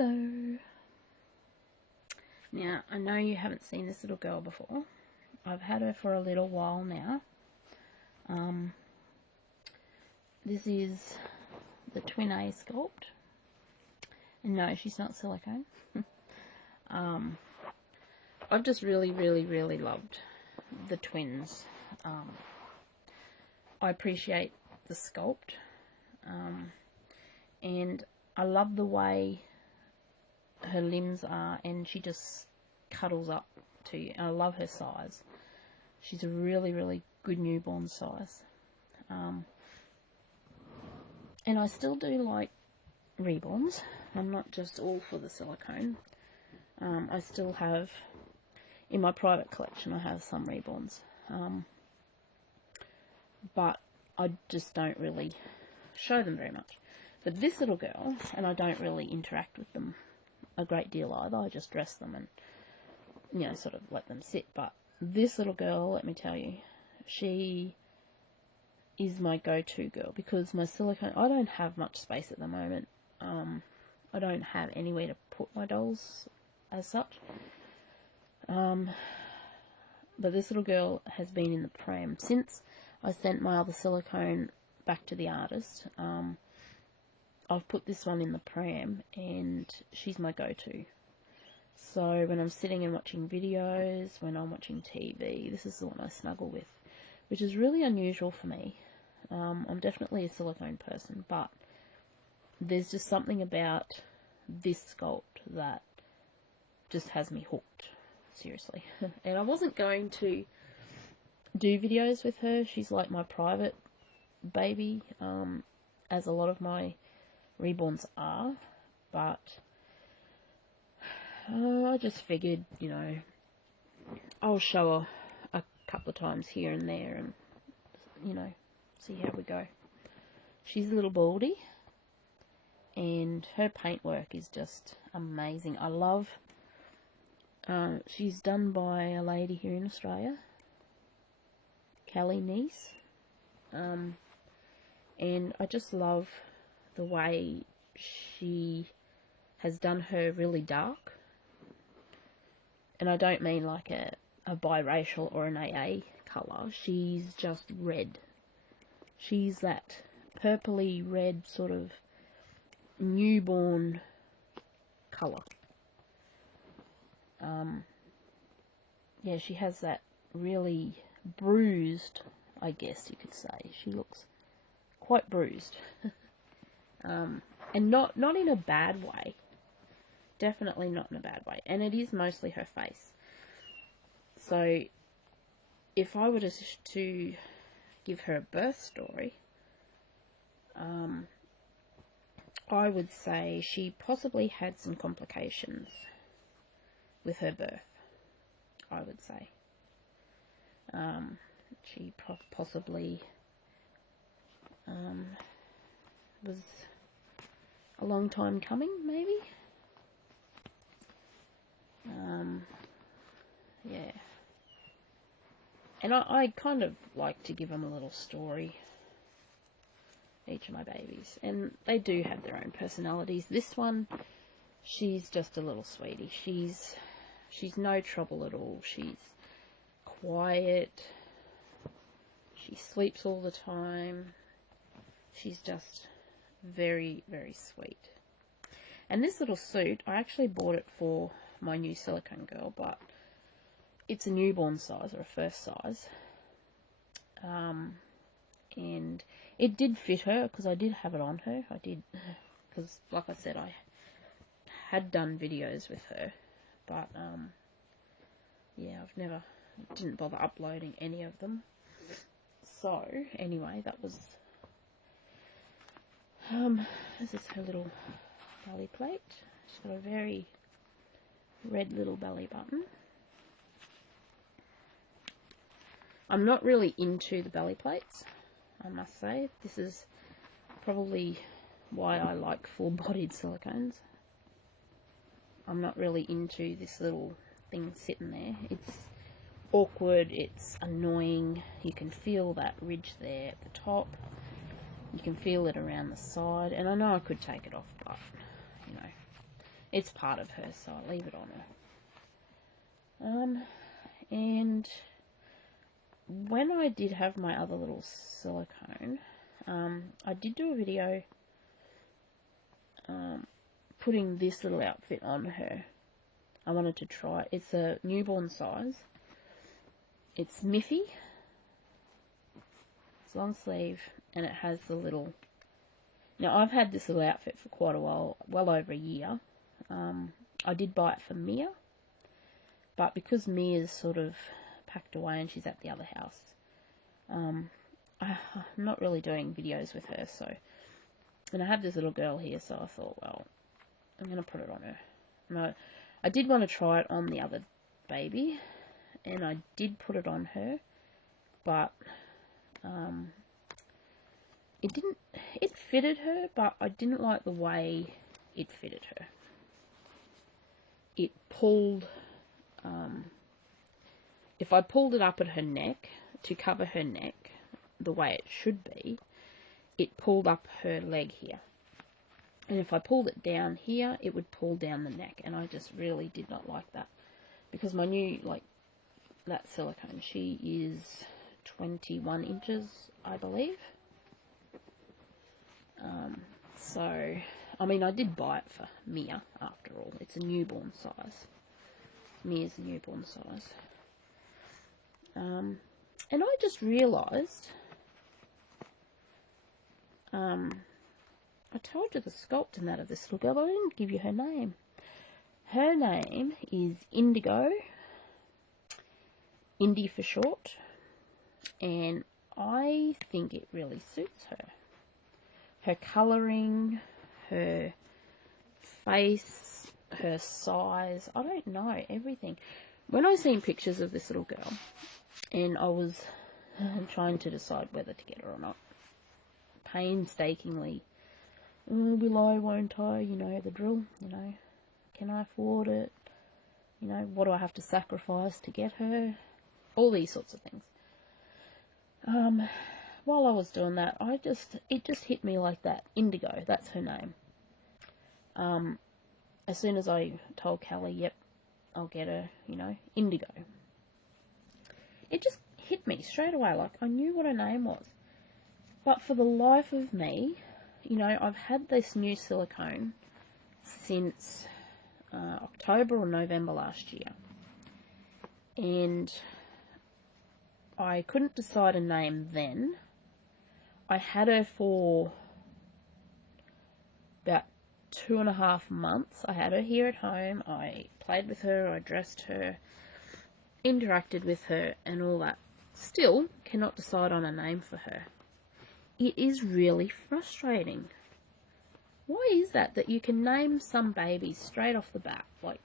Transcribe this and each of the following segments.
Hello. Now, I know you haven't seen this little girl before. I've had her for a little while now. This is the Twin A sculpt. And no, she's not silicone. I've just really loved the twins. I appreciate the sculpt. And I love the way her limbs are, and she just cuddles up to you. I love her size. She's a really good newborn size. And I still do like reborns. I'm not just all for the silicone. I still have, in my private collection, I have some reborns. But I just don't really show them very much. But this little girl, and I don't really interact with them a great deal either. I just dress them and, you know, sort of let them sit. But this little girl, let me tell you, she is my go-to girl, because my silicone, I don't have much space at the moment. I don't have anywhere to put my dolls as such. But this little girl has been in the pram since I sent my other silicone back to the artist. I've put this one in the pram, and she's my go-to. So when I'm sitting and watching videos, when I'm watching TV, this is the one I snuggle with, which is really unusual for me. I'm definitely a silicone person, but there's just something about this sculpt that just has me hooked, seriously. And I wasn't going to do videos with her. She's like my private baby, as a lot of my reborns are, but I just figured, you know, I'll show her a couple of times here and there, and, you know, see how we go. She's a little baldy, and her paintwork is just amazing. I love, she's done by a lady here in Australia, Callie Niece, and I just love the way she has done her really dark. And I don't mean like a biracial or an AA colour. She's just red. She's that purpley red sort of newborn colour. Yeah, she has that really bruised, I guess you could say. She looks quite bruised. And not in a bad way. Definitely not in a bad way. And it is mostly her face. So, if I were to give her a birth story, I would say she possibly had some complications with her birth, I would say. She possibly was a long time coming, maybe. Yeah. And I kind of like to give them a little story, each of my babies. And they do have their own personalities. This one, she's just a little sweetie. She's no trouble at all. She's quiet. She sleeps all the time. She's just very sweet. And this little suit, I actually bought it for my new silicone girl, but it's a newborn size, or a first size. And it did fit her, because I did have it on her. I did, because like I said, I had done videos with her, but yeah, didn't bother uploading any of them. So anyway, that was this is her little belly plate. She's got a very red little belly button. I'm not really into the belly plates, I must say. This is probably why I like full-bodied silicones. I'm not really into this little thing sitting there. It's awkward, it's annoying. You can feel that ridge there at the top. You can feel it around the side. And I know I could take it off, but, you know, it's part of her, so I'll leave it on her. And when I did have my other little silicone, I did do a video putting this little outfit on her. I wanted to try it. It's a newborn size. It's Miffy. It's long sleeve, and it has the little... Now, I've had this little outfit for quite a while, well over a year. I did buy it for Mia, but because Mia's sort of packed away and she's at the other house, I'm not really doing videos with her, so... And I have this little girl here, so I thought, well, I'm going to put it on her. And I did want to try it on the other baby, and I did put it on her, but it fitted her, but I didn't like the way it fitted her. It pulled, if I pulled it up at her neck to cover her neck the way it should be, it pulled up her leg here. And if I pulled it down here, it would pull down the neck. And I just really did not like that. Because my new, like, that silicone, she is 21 inches, I believe. So, I mean, I did buy it for Mia, after all. It's a newborn size. Mia's a newborn size. And I just realised... I told you the sculpt and that of this little girl, but I didn't give you her name. Her name is Indigo, Indy for short, and I think it really suits her. Her colouring, her face, her size, I don't know, everything. When I seen pictures of this little girl, and I was trying to decide whether to get her or not, painstakingly, will I, won't I, you know, the drill, you know, can I afford it, you know, what do I have to sacrifice to get her, all these sorts of things. While I was doing that, it just hit me like that. Indigo, that's her name. As soon as I told Callie, yep, I'll get her, you know, Indigo, it just hit me straight away, like I knew what her name was. But for the life of me, you know, I've had this new silicone since October or November last year. And I couldn't decide a name then. I had her for about 2.5 months. I had her here at home. I played with her, I dressed her, interacted with her and all that. Still cannot decide on a name for her. It is really frustrating. Why is that you can name some babies straight off the bat? Like,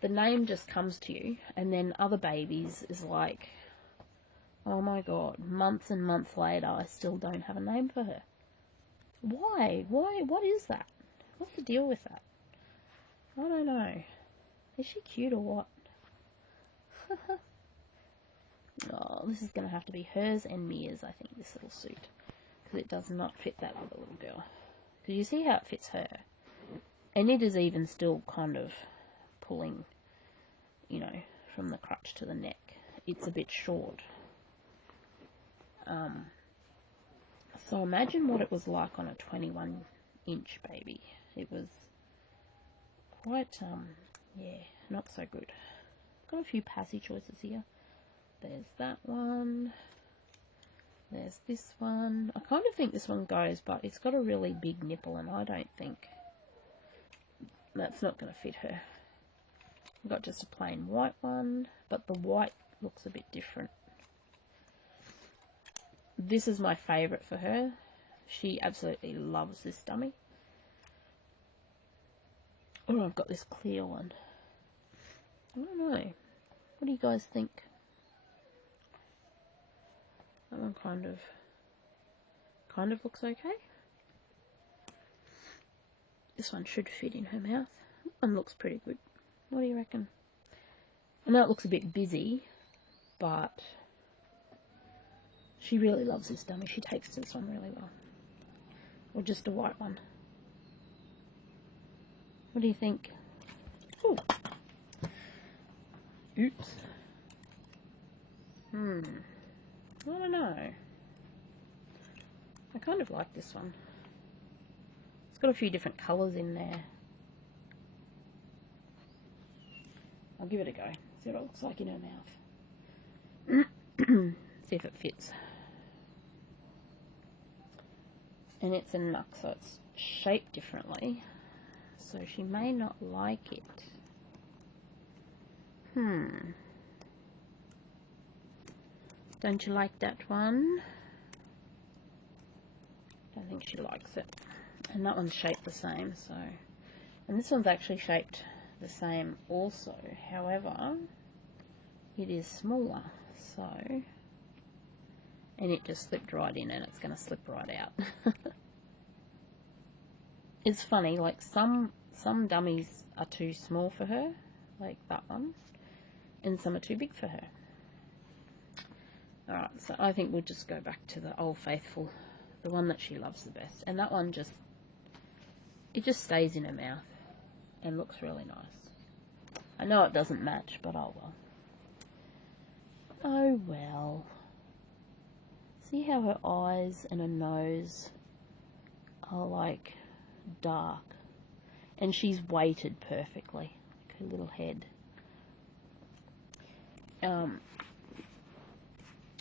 the name just comes to you, and then other babies is like, oh my god, months and months later, I still don't have a name for her. Why? What is that? What's the deal with that? I don't know. Is she cute or what? Oh, this is going to have to be hers and Mia's, I think, this little suit. Because it does not fit that other little girl. Because you see how it fits her. And it is even still kind of pulling, you know, from the crutch to the neck. It's a bit short. So imagine what it was like on a 21-inch baby. It was quite, yeah, not so good. Got a few passy choices here. There's that one. There's this one. I kind of think this one goes, but it's got a really big nipple, and I don't think that's not going to fit her. I've got just a plain white one, but the white looks a bit different. This is my favourite for her. She absolutely loves this dummy. Oh, I've got this clear one. I don't know. What do you guys think? That one kind of looks okay. This one should fit in her mouth. That one looks pretty good. What do you reckon? I know it looks a bit busy, but she really loves this dummy. She takes to this one really well. Or just a white one. What do you think? Ooh. Oops. I don't know. I kind of like this one. It's got a few different colours in there. I'll give it a go. See what it looks like in her mouth. See if it fits. And it's a nuck, so it's shaped differently. So she may not like it. Don't you like that one? Don't think she likes it. And that one's shaped the same, so... And this one's actually shaped the same also. However, it is smaller, so... And it just slipped right in, and it's going to slip right out. It's funny, like some dummies are too small for her, like that one, and some are too big for her. Alright, so I think we'll just go back to the Old Faithful, the one that she loves the best. And that one just, it just stays in her mouth and looks really nice. I know it doesn't match, but oh well. Oh well. See how her eyes and her nose are like dark, and she's weighted perfectly, like her little head.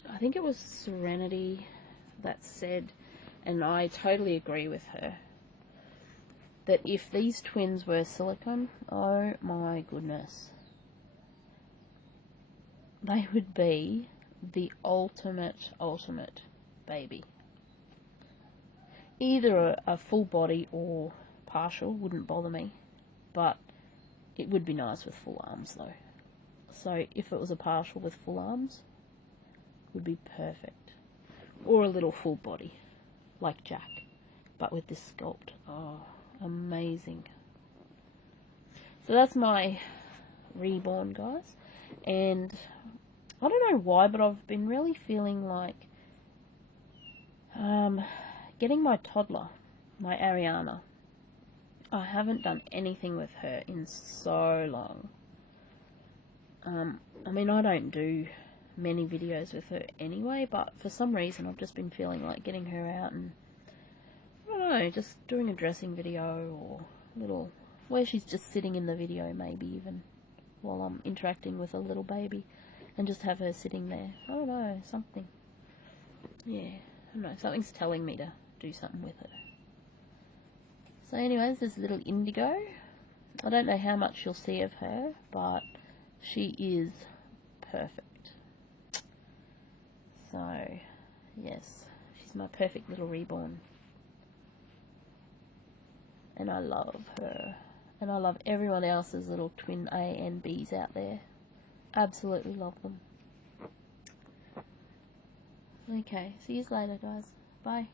I think it was Serenity that said, and I totally agree with her, that if these twins were silicone, oh my goodness, they would be the ultimate baby. Either a full body or partial wouldn't bother me, but it would be nice with full arms though. So if it was a partial with full arms, would be perfect. Or a little full body, like Jack, but with this sculpt. Oh, amazing. So that's my reborn, guys. And I don't know why, but I've been really feeling like getting my toddler, my Ariana. I haven't done anything with her in so long. I mean, I don't do many videos with her anyway, but for some reason I've just been feeling like getting her out and, I don't know, just doing a dressing video or a little, where she's just sitting in the video maybe even, while I'm interacting with a little baby, and just have her sitting there. I don't know, something. Yeah, I don't know, something's telling me to do something with her. So anyways, this little Indigo. I don't know how much you'll see of her, but she is perfect. So, yes, she's my perfect little reborn. And I love her. And I love everyone else's little twin A and Bs out there. Absolutely love them. Okay, see you later, guys. Bye.